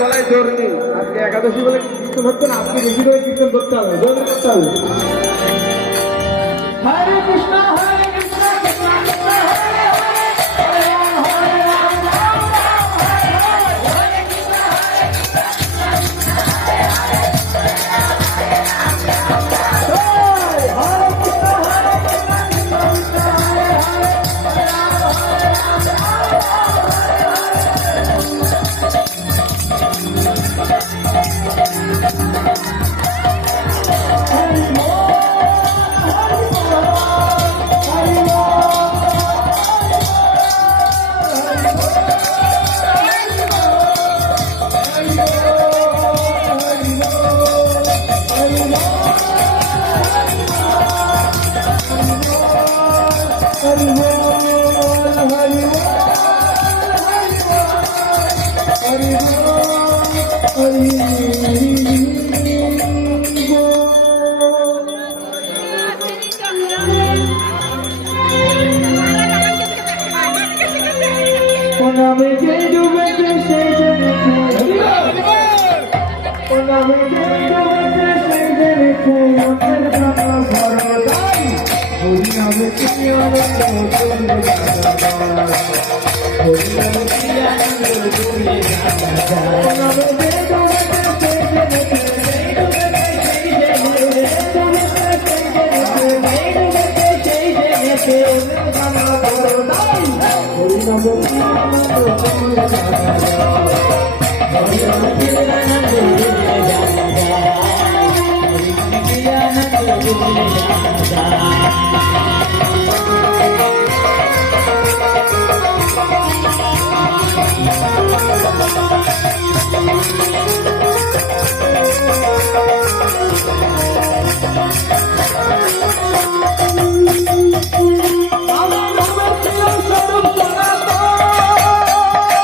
গলায় জোর নেই। আজকে একাদশী বলে কীর্তন হচ্ছে না, আজকে বেশি করে কীর্তন করতে হবে, জোর করতে হবে। হরে কৃষ্ণ হরে কৃষ্ণ কৃষ্ণ কৃষ্ণ হরে হরে, হরে রাম হরে রাম রাম রাম হরে হরে, হরে কৃষ্ণ হরে কৃষ্ণ কৃষ্ণ কৃষ্ণ হরে হরে, হরে রাম হরে রাম রাম রাম হরে, হরে কৃষ্ণ হরে কৃষ্ণ কৃষ্ণ কৃষ্ণ হরে হরে, হরে রাম হরে রাম রাম রাম হরে হরে। নামে যে ডুবেছে সেই জেনেছে, ও নামে যে ডুবেছে সেই জেনেছে, মনের প্রাণ ভরদাই, হরি নামে তুমি আনন্দ তুমি জানা, হরি নামে তুমি আনন্দ তুমি জানা, ও নামে যে ডুবেছে সেই জেনেছে, সেই ডুবেছে সেই জেনেছে, ডুবেছে সেই জেনেছে, সেই ডুবেছে সেই জেনেছে, মনের প্রাণ ভরদাই, হরি নামে তুমি আনন্দ তুমি জানা, হরি নামে তুমি আনন্দ